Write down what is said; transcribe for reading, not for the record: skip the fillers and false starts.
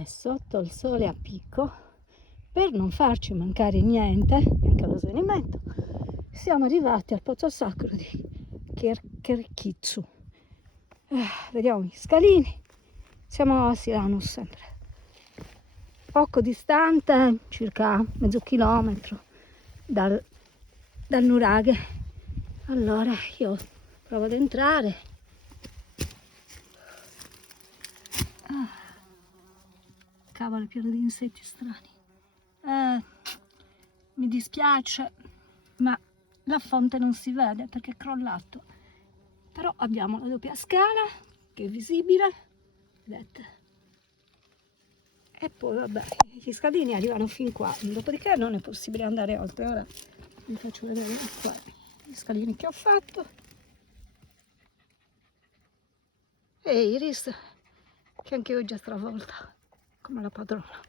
è sotto il sole a picco, per non farci mancare niente, neanche lo svenimento, siamo arrivati al pozzo sacro di Kerkitsu. Vediamo gli scalini, siamo a Silanus sempre, poco distante, circa mezzo chilometro dal nuraghe. Allora io provo ad entrare. Cavolo, è pieno di insetti strani. Mi dispiace, ma la fonte non si vede perché è crollato. Però abbiamo la doppia scala che è visibile, vedete? E poi vabbè, gli scalini arrivano fin qua, dopodiché non è possibile andare oltre. Ora vi faccio vedere qua gli scalini che ho fatto. E Iris, che anche oggi è stravolta come la padrona.